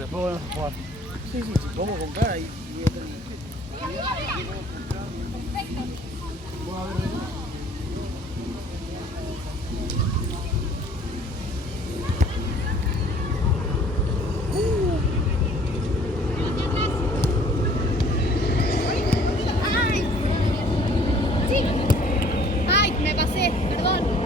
pero después volvemos a jugar. Sí, sí, sí, vamos a comprar ahí. Ay, me pasé, perdón.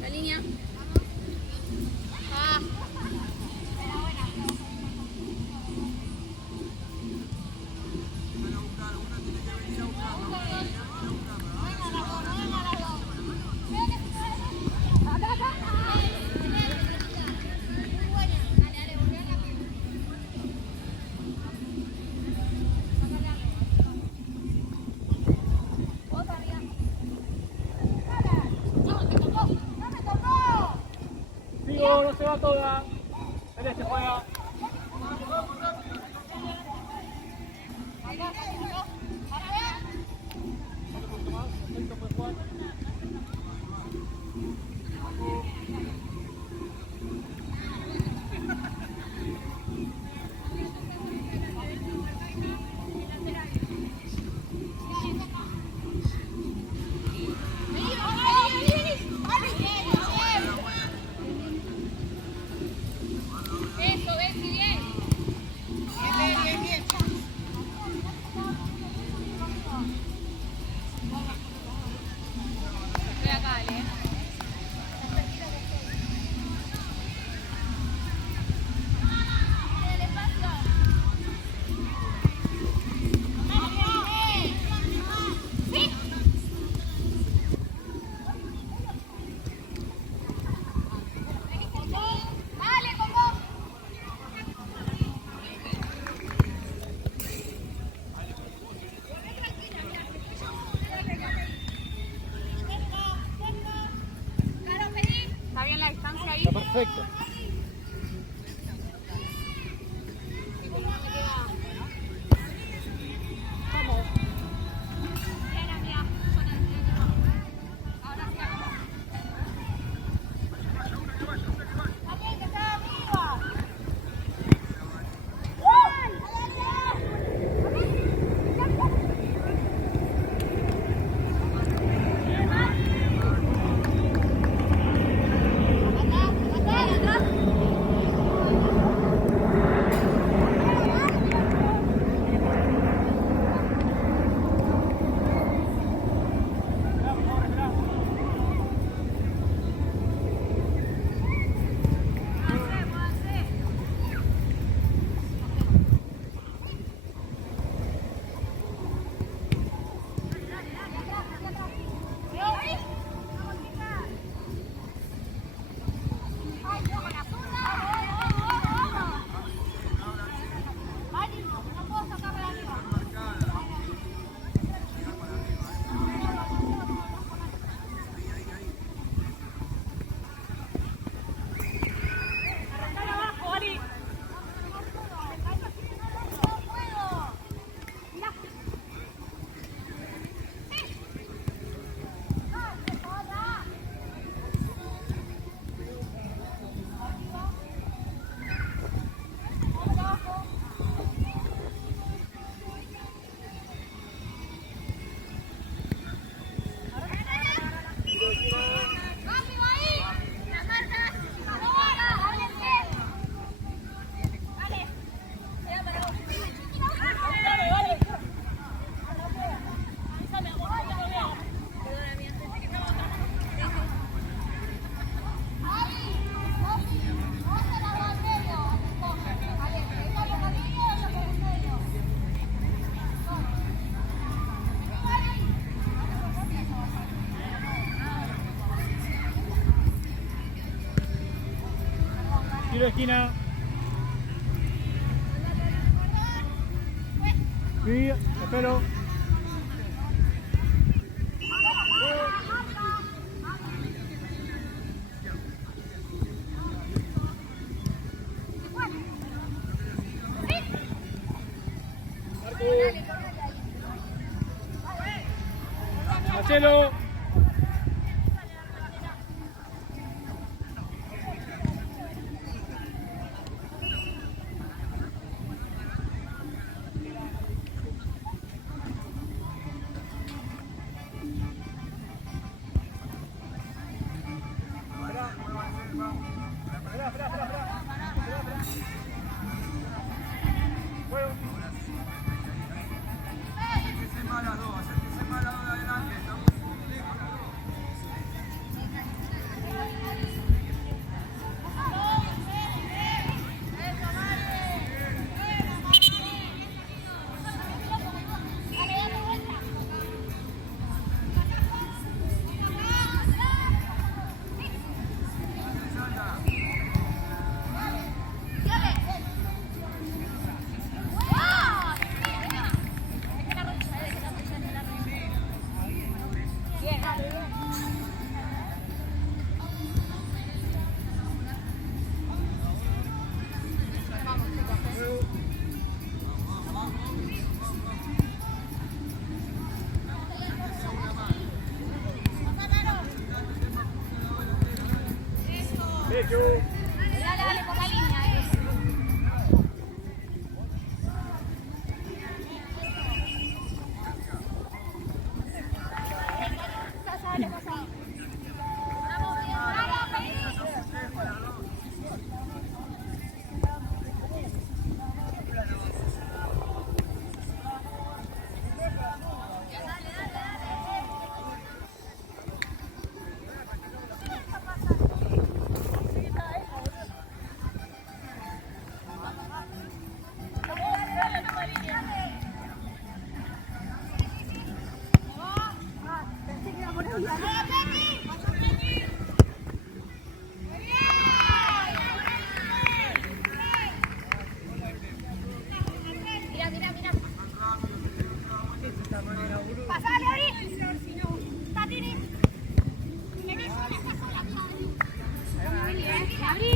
La línea. Ah. Sigo, no se va toda. Se juega. Eso, ven, si bien. Bien. Estoy acá, Ale. Dale, con vos. ¿Está bien la distancia ahí? Está perfecto. Vamos. Bien, amiga. Ahora sí, acá. También que está arriba. Atrás. Tiro de esquina. Sí, espero. Marcelo. Dale, por la línea. Pasale, pasale. Vamos, mira, mira, mira. Pasale, abrí. Tatini. Vení, sola, está sola. Muy bien, abrí.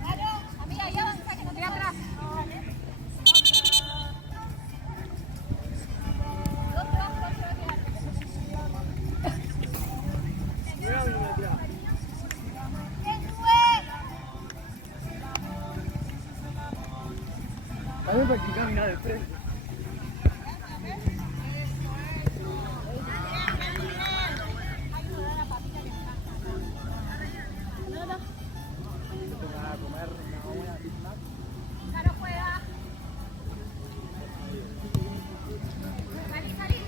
Claro, amiga, ya avanza que no te va atrás. También practicar mirar de frente. Claro, juega. Salí, salí.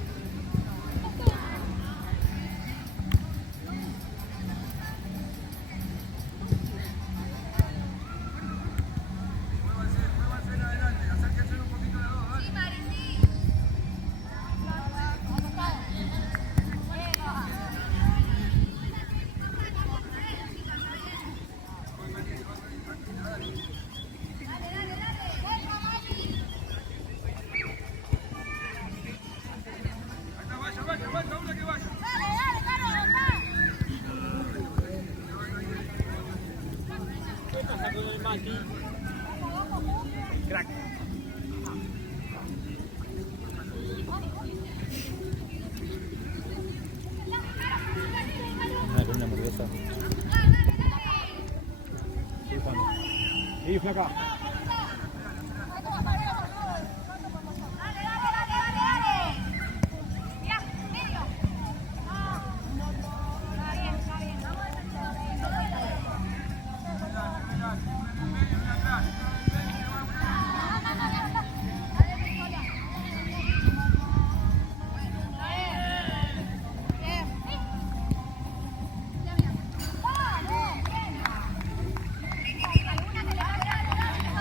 Sí, Mari, sí. ¿Qué pasa con el Mati? Crack. Una hamburguesa. Sí, Juan. Sí, flaca. Alguna que le va a ver.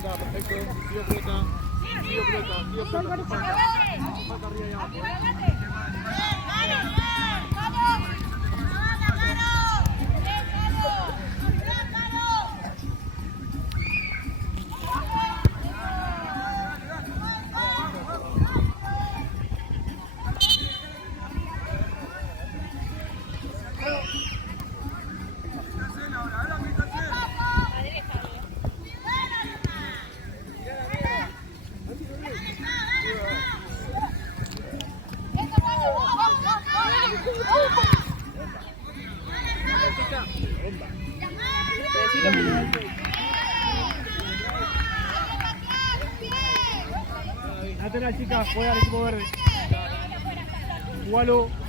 Perfecto, tío pelota, tío pelota, tío pelota, falta arriba y abajo. Lateral, chicas, juega el equipo verde. Jugalo.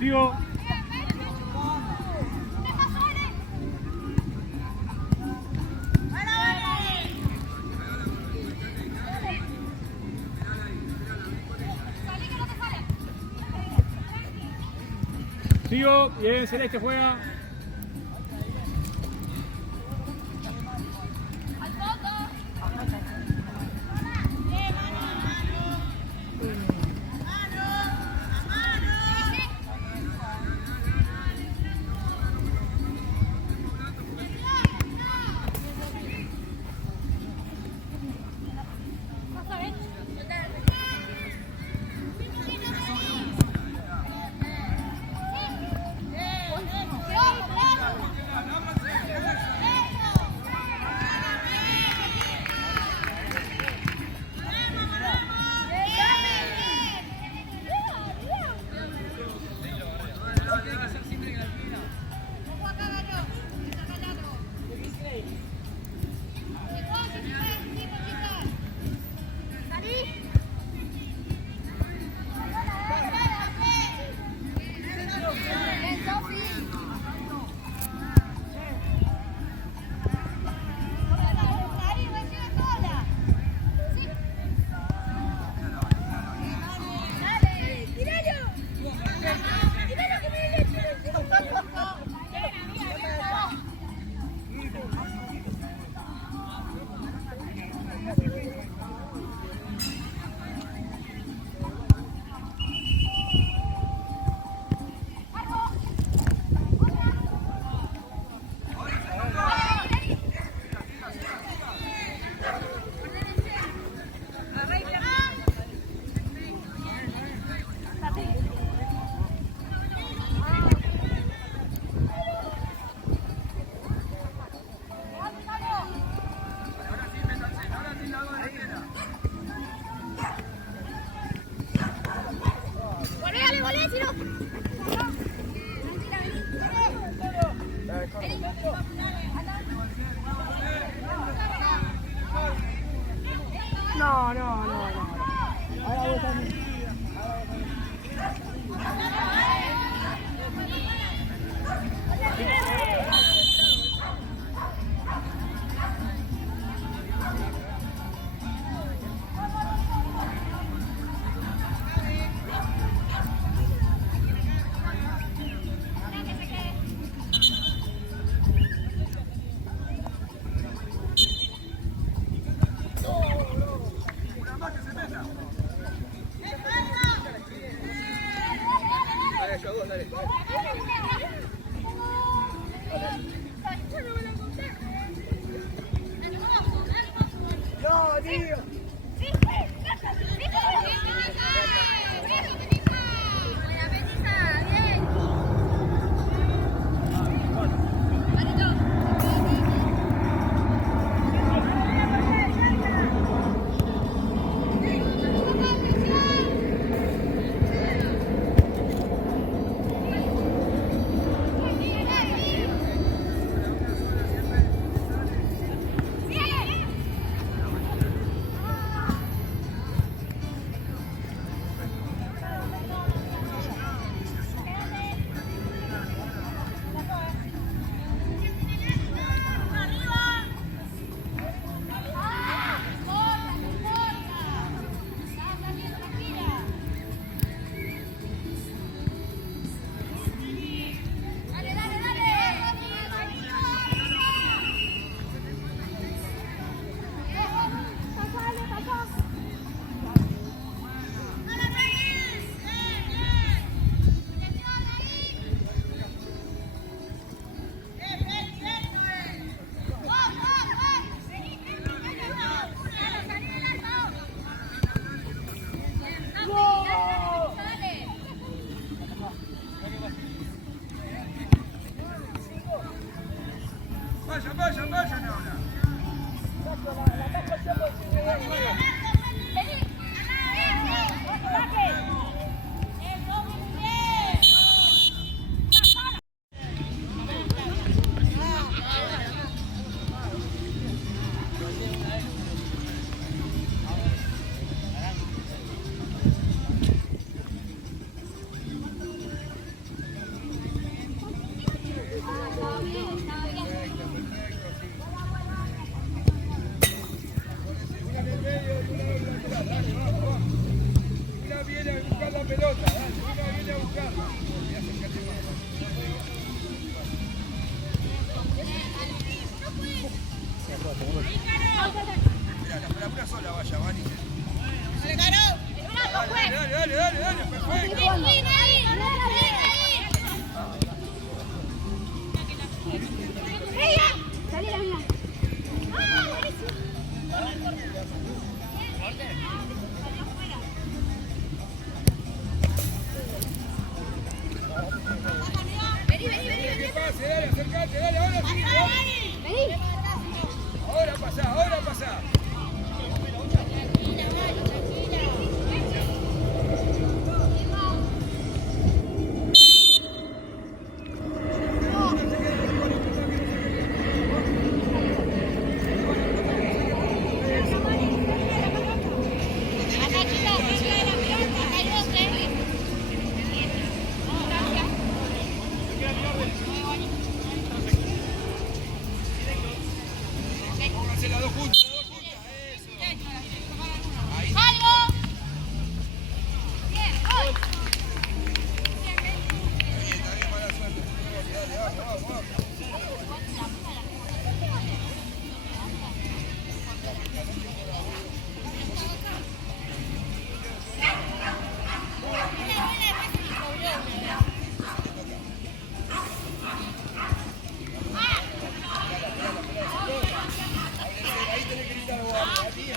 Sigo. Sigo, bien, Celeste juega. No, no, no, no. Ahora vos también. No, tío. Vayan ahora. Una viene a buscar la pelota, dale, una viene a buscarla. Mira, una sola vaya, Vani. Dale, perfecto. Que pase, dale, acercate, dale, ahora sí. Ahora pasa. Pónganse las dos juntas, eso. Ahí. Está bien, mala suerte. Dale, vamos. Ahí tenés que gritar vos, ahí.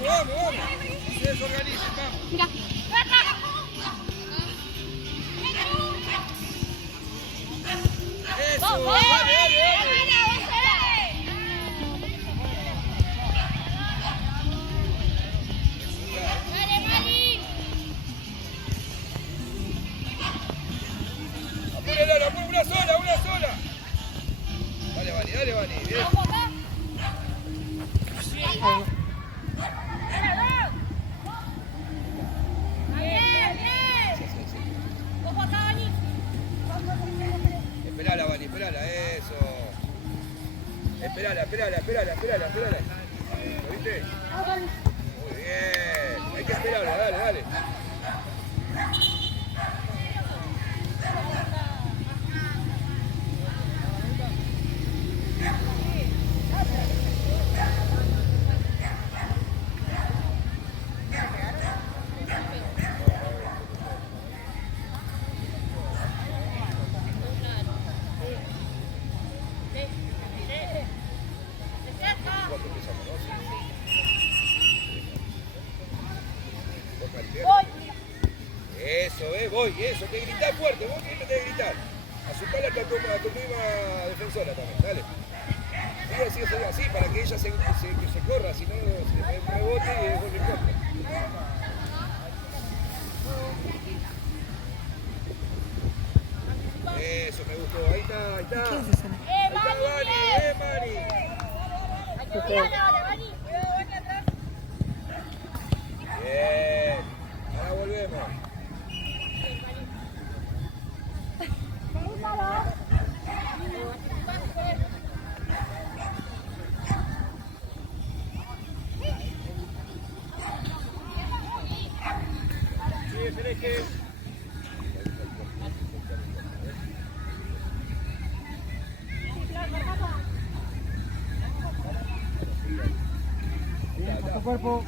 Vamos. No se desorganicen, vamos. Eso, dale. una sola, una sola. Dale, Vani, bien. Esperala, Vani, esperala, eso. Esperala. ¿Lo viste? Muy bien. Hay que esperarla, dale. Eso, que gritar fuerte, vos tenés que gritar. Asustar a tu misma defensora también, dale. Sigue así, para que ella se corra, si no, se le rebote y después le corta. Eso me gustó, ahí está. Mani! Bien, ahora volvemos. Tenés que... Bien, con tu cuerpo.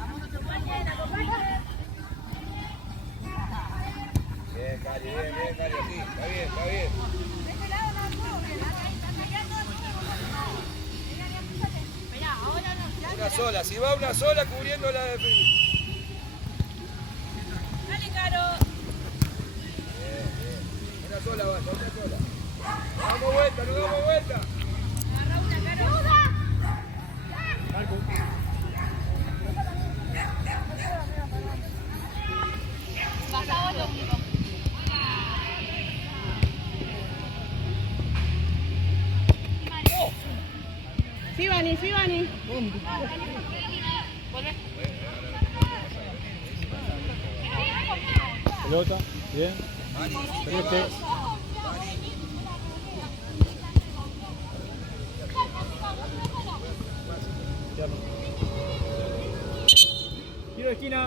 Bien, Cali, así. Está bien. Una sola, si va una sola cubriendo la defensa. Una sola. Damos vuelta. Sí, Vani. Pelota, bien. Este. Tiro de esquina.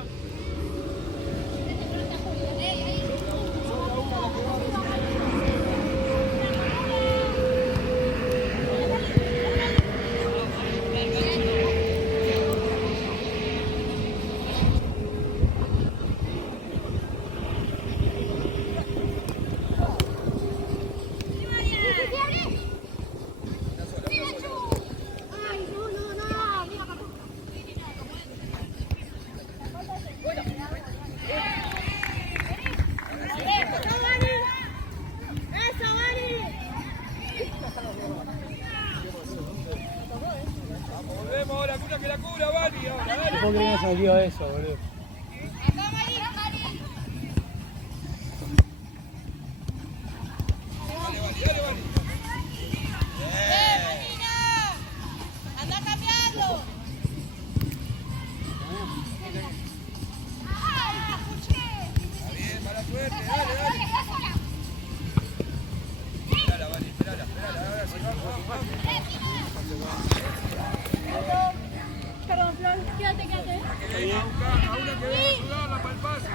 Volvemos ahora, cura que la cura, Vani. Ahora, dale. ¿Por qué no salió eso, boludo? Dale, Vani. ¡Anda a cambiarlo! Está bien, mala suerte, dale. Esperala, Vani, esperala. Ahora sí, vamos. Perdón, Flor, quédate. A una que venga a ayudarla para el pase.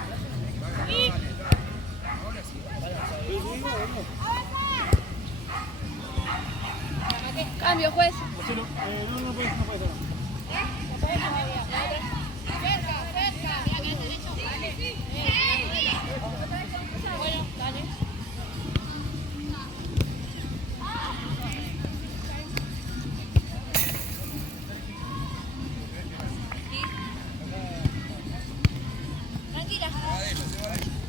Ahora sí. Cambio, juez. No puede ser. Cerca. Bueno, dale. Tranquila.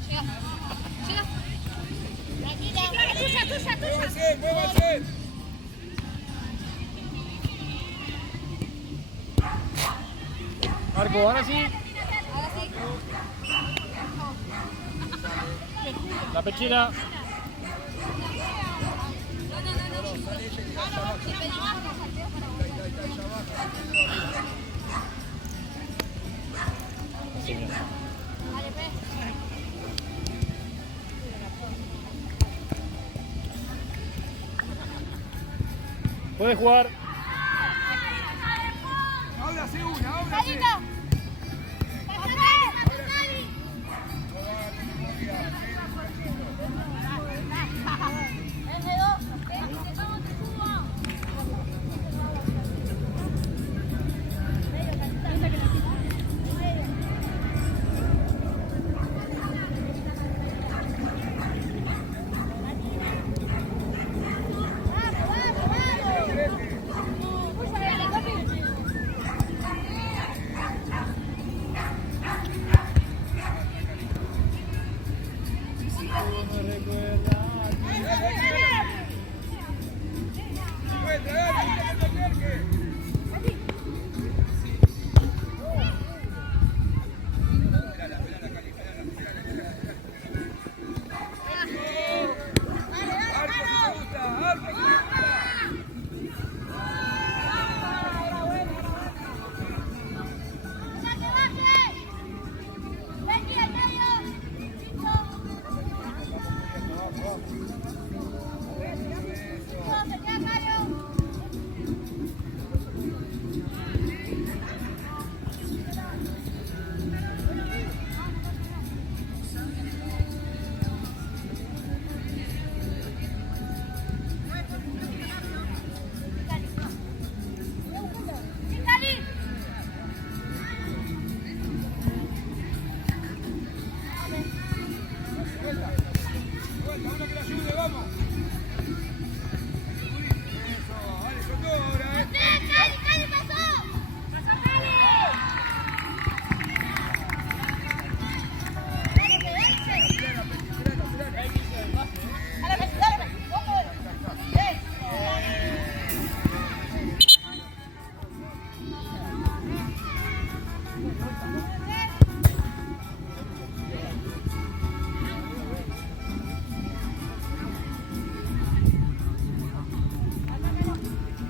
Llega. Tranquila. Tuya. Muévanse. Marco, ahora sí. La pechera. Puede jugar. Ahora sí una, ahora sí.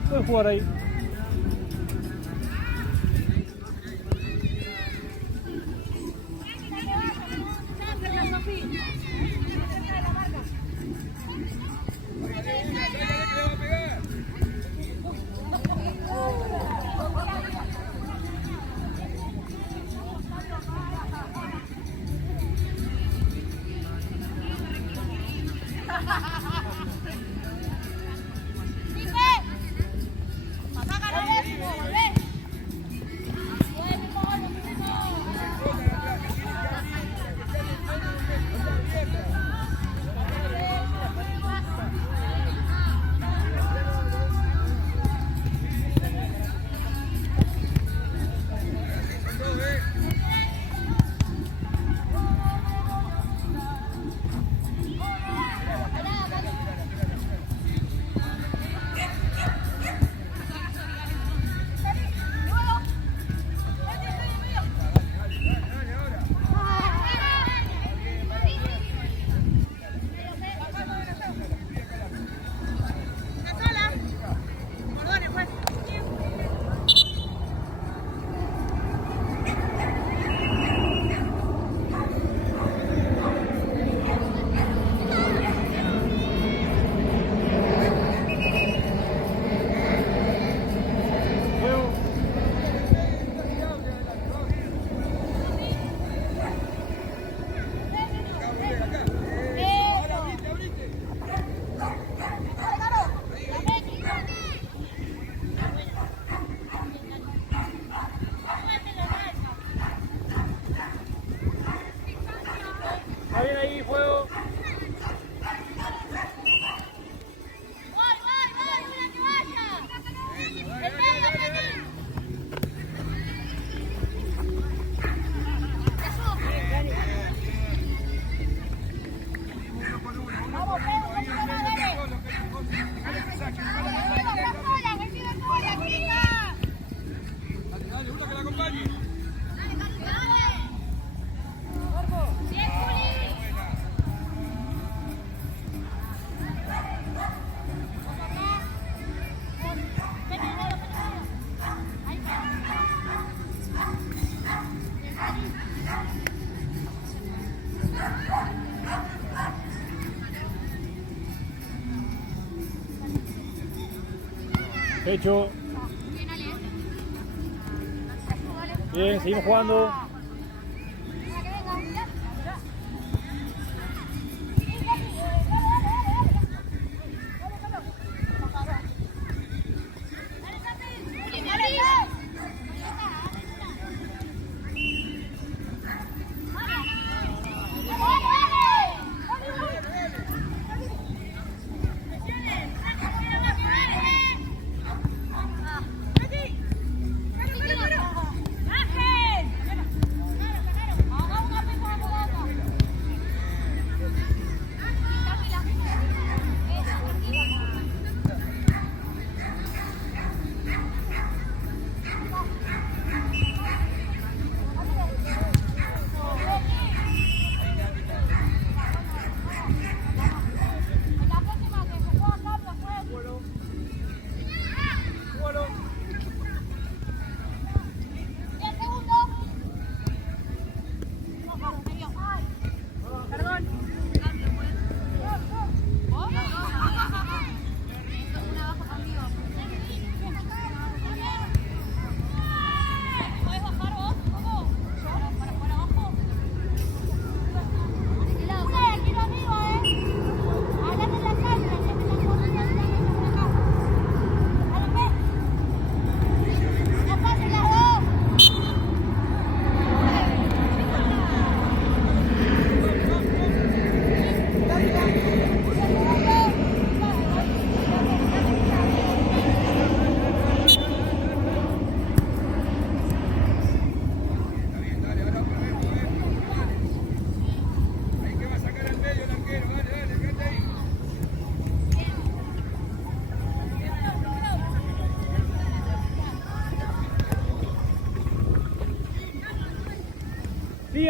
Puede jugar ahí. Pecho. Bien, seguimos jugando.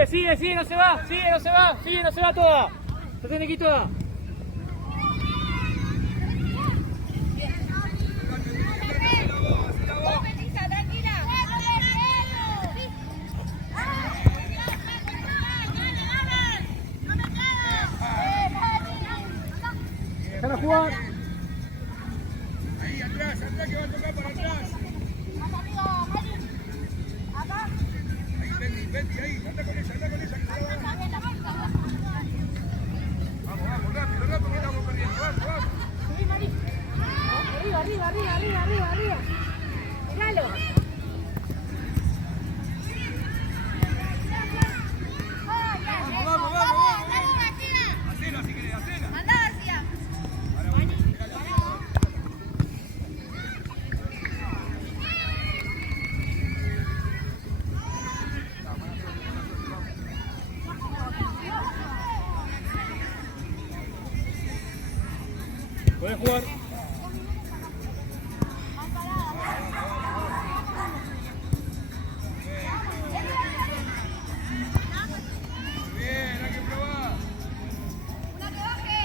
Sigue, no se va, no se va toda. Se tiene que ir toda. Déjala jugar. Ahí atrás que va a tocar para atrás. Ahí, Betty, ahí, anda con esa, que se la va. Vamos, rápido, que estamos perdiendo, vamos. Sí, Mari. Arriba. Míralo. Hacelo si querés, hacelo. Andá, García. Puedes jugar. Bien, hay que probar. Una que baje.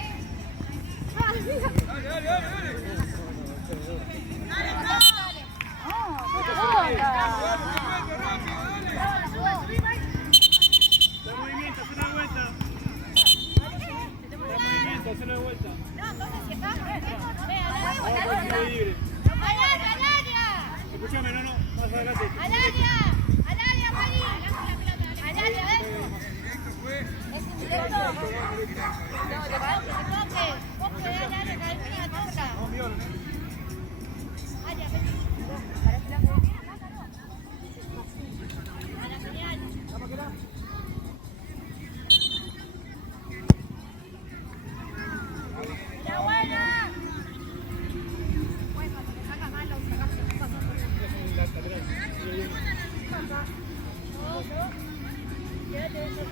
Dale. Da movimiento, hace una vuelta. Hace una vuelta. No, entonces si está. Libre. Al área. Escúchame, no, más adelante. Al área, Mari. Al área, adentro. Es indirecto. No, te parece que se toque. Vos podés al área, cada vez que la toca. Área, vení. Parece la que viene acá, ¿no? A la señal. ¡La buena! Bueno, cuando le sacas mal, lo sacas en el paso. Quédate eso.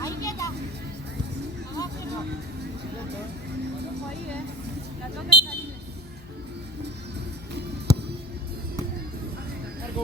Ahí queda. Abajo, ahí, la toca y salime. Marco.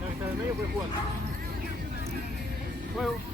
La que está en el medio puede jugar. Juego.